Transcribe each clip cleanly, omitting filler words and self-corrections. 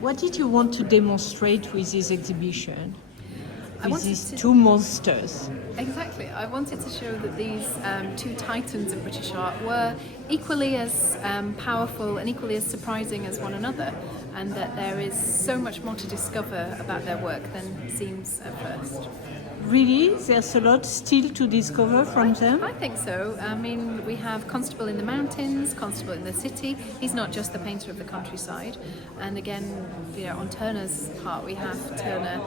What did you want to demonstrate with this exhibition? I With wanted these to- two monsters? Exactly. I wanted to show that these two titans of British art were equally as powerful and equally as surprising as one another, and that there is so much more to discover about their work than seems at first. Really? There's a lot still to discover from them? I think so. I mean, we have Constable in the mountains, Constable in the city. He's not just the painter of the countryside. And again, on Turner's part, we have Turner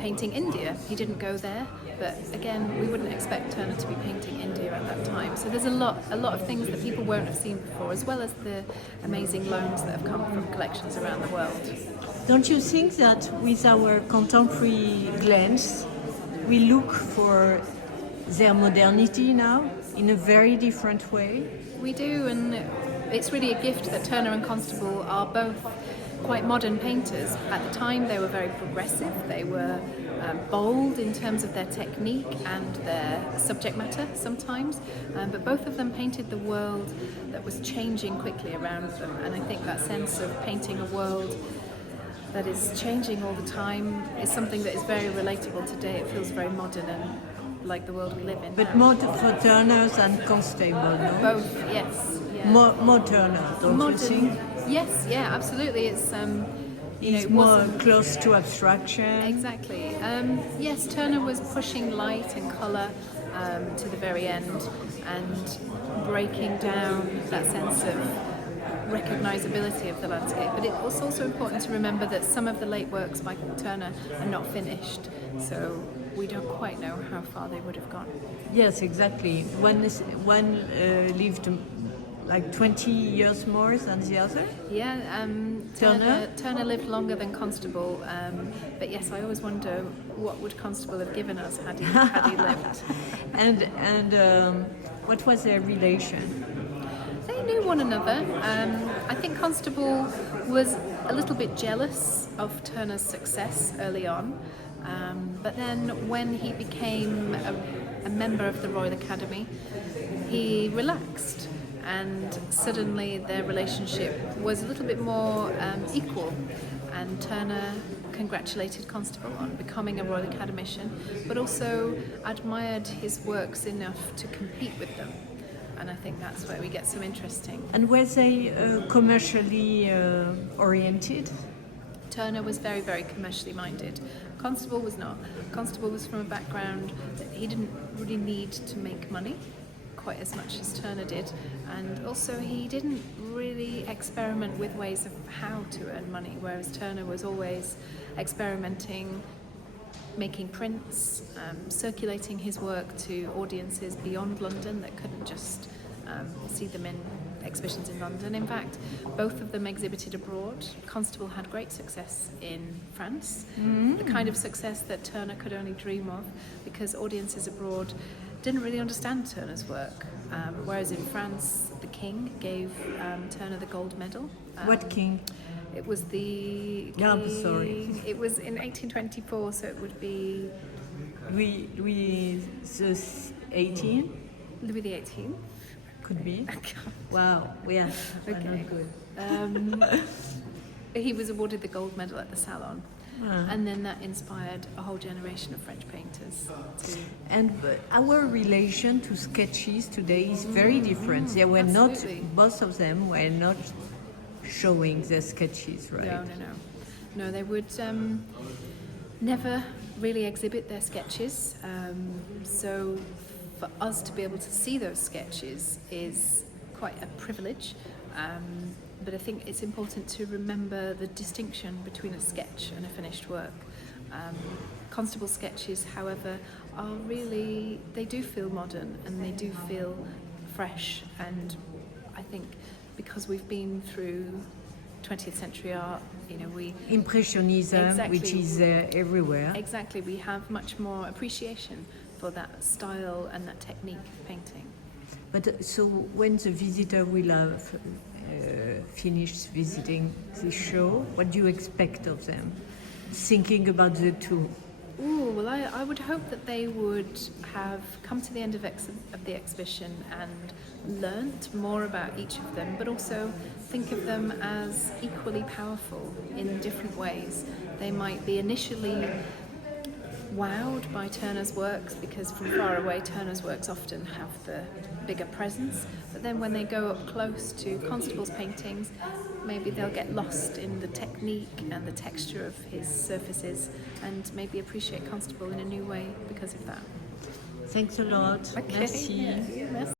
painting India. He didn't go there, but again, we wouldn't expect Turner to be painting India at that time. So there's a lot of things that people won't have seen before, as well as the amazing loans that have come from collections around the world. Don't you think that with our contemporary glance, we look for their modernity now in a very different way? We do, and it's really a gift that Turner and Constable are both quite modern painters. At the time, they were very progressive. They were bold in terms of their technique and their subject matter sometimes, but both of them painted the world that was changing quickly around them, and I think that sense of painting a world that is changing all the time is something that is very relatable today. It feels very modern and like the world we live in. But more for Turner than Constable, no? Both, yes. Yeah. More Turner, don't you think? Yes, yeah, absolutely. It's It's it more wasn't- close to abstraction. Exactly. Yes, Turner was pushing light and colour to the very end and breaking down that sense of recognisability of the landscape. But it's also important to remember that some of the late works by Turner are not finished, so we don't quite know how far they would have gone. Yes, exactly. One lived like 20 years more than the other. Yeah, Turner? Turner lived longer than Constable, but yes, I always wonder what would Constable have given us had he lived. And what was their relation? They knew one another. I think Constable was a little bit jealous of Turner's success early on, but then when he became a member of the Royal Academy, he relaxed, and suddenly their relationship was a little bit more equal, and Turner congratulated Constable on becoming a Royal Academician, but also admired his works enough to compete with them. And I think that's where we get some interesting. And were they commercially oriented? Turner was very, very commercially minded. Constable was not. Constable was from a background that he didn't really need to make money quite as much as Turner did, and also he didn't really experiment with ways of how to earn money, whereas Turner was always experimenting, making prints, circulating his work to audiences beyond London that couldn't just see them in exhibitions in London. In fact, both of them exhibited abroad. Constable had great success in France, the kind of success that Turner could only dream of, because audiences abroad didn't really understand Turner's work, whereas in France, the king gave Turner the gold medal. What king? It was the No, I'm king- sorry. It was in 1824, so it would be Louis the 18 Louis XVIII. could be. Wow, yeah. Okay. He was awarded the gold medal at the Salon, and then that inspired a whole generation of French painters to. And our relation to sketches today is very different. They were not, Absolutely. both of them were not showing their sketches, right? No, they would never really exhibit their sketches. So for us to be able to see those sketches is quite a privilege. But I think it's important to remember the distinction between a sketch and a finished work. Constable sketches, however, are really, they do feel modern and they do feel fresh, and I think because we've been through 20th century art, we Impressionism, Exactly. which is everywhere. exactly we have much more appreciation for that style and that technique of painting. But so when the visitor will have finished visiting the show, what do you expect of them? Thinking about the two. Ooh, well, I would hope that they would have come to the end of the exhibition and learnt more about each of them, but also think of them as equally powerful in different ways. They might be initially wowed by Turner's works because from far away Turner's works often have the bigger presence, but then when they go up close to Constable's paintings, maybe they'll get lost in the technique and the texture of his surfaces and maybe appreciate Constable in a new way because of that. Thanks a lot. Okay. Merci. Merci.